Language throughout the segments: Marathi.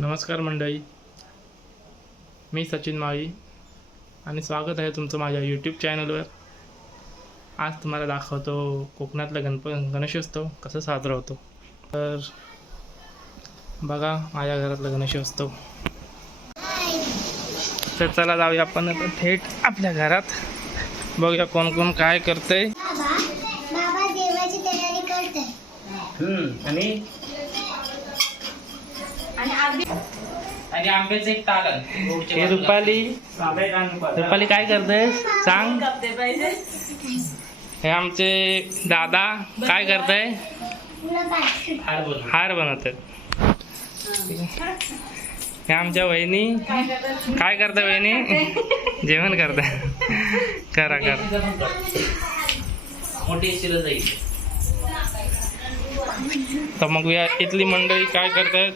नमस्कार मंडळी, मी सचिन माळी आणि स्वागत आहे तुमचं माझ्या यूट्यूब चॅनलवर। आज तुम्हाला दाखवतो कोकणातला गणेशोत्सव कसा साजरा होतो। तर बघा माझ्या घरातला गणेशोत्सव। तर चला जाऊया आपण आता थेट आपल्या घरात, बघूया कोण कोण काय करतंय। बाबा देवाची तयारी करते आणि आंब्याचं एक तालन। हे रुपाली काय करते सांग। हे आमचे दादा काय करताय, हार बनवत आहेत। हे आमच्या वहिनी काय करताय, वहिनी जेवण करताय। करा मोठी जाईल। तर मग इथली मंडळी काय करतायत,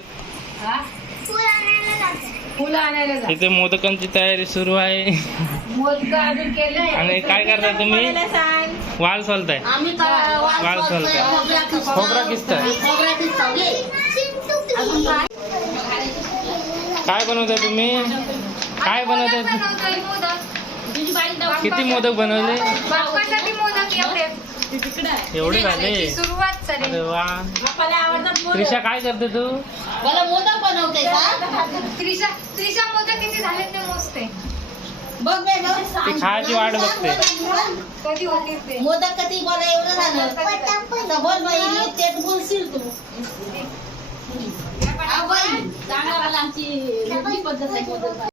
इथे मोदकांची तयारी सुरू आहे। आणि काय करताय तुम्ही, वाल सोलताय, वाल सोलताय, खोबरा किसताय। काय बनवताय तुम्ही, काय बनवताय, किती मोदक बनवले, एवढे झाले। अरे वा, त्रिशा काय करते तू, मला मोदक बनवते का? त्रिशा मोदक किती झाले ते मोजते, बघ बे बघ, ती खायची वाट बघते। कधी होतील ते मोदक कधी मला एवढं झालं बोल बाई, तेच बोलशील तू। बाई चांगला मला आमची पद्धत आहे मोदक।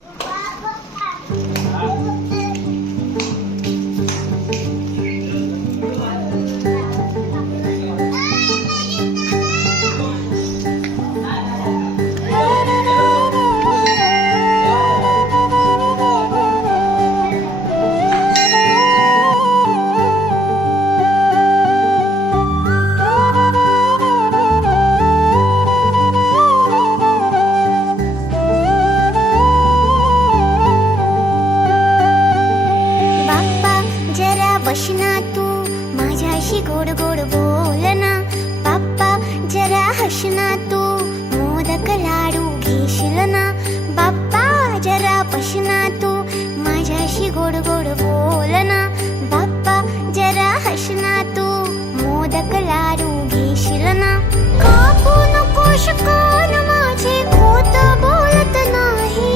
गोड गोड बोल ना बाप्पा, जरा हसना तू, मोदक लाडू घेशील ना बाप्पा, जरा बसना तू, माझ्याशी गोड गोड बोल ना बाप्पा, जरा हसना तू, मोदक लाडू घेशील ना। कापू नकोस कान माझे, खोट बोलत नाही,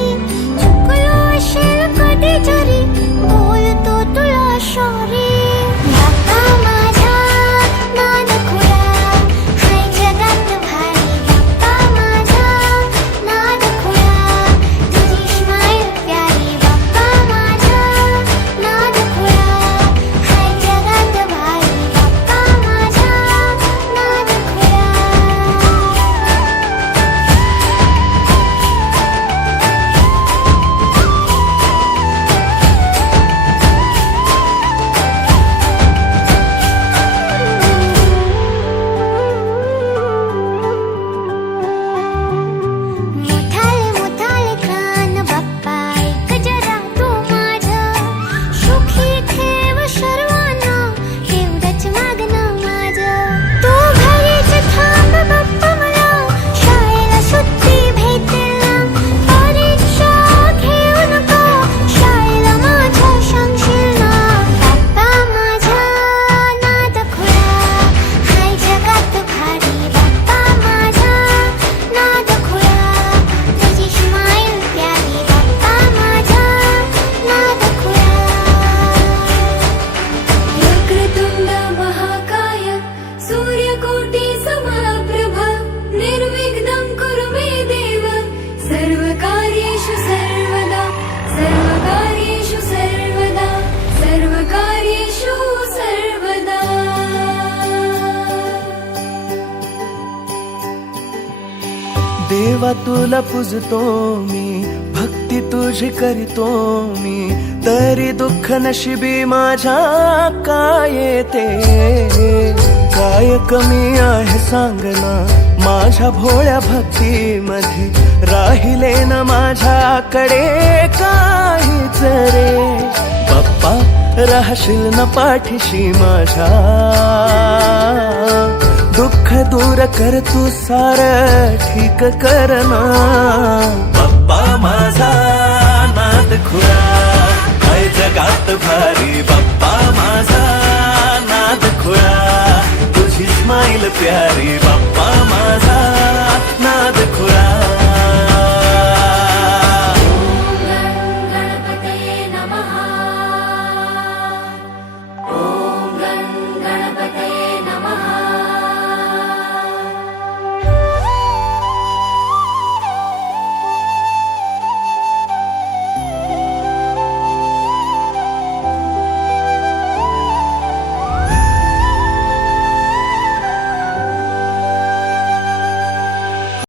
चुकलो असेल कधी जरी, बोलतो तुला सॉरी। देवा तुला पूजतो मी, भक्ती तुझी करीतो मी, तरी दुःख नशिबी माझ्या काय येते, काय कमी आहे सांगना माझ्या भोळ्या भक्तीमध्ये, राहिले ना माझ्याकडे काहीच रे बाप्पा, राहशील ना पाठीशी माझ्या, दुःख दूर कर तू सार ठीक करना बाप्पा माझा नाद खुळा हाय जगात भारी बाप्पा माझा नाद खुळा तुझी स्माईल प्यारी बाप्पा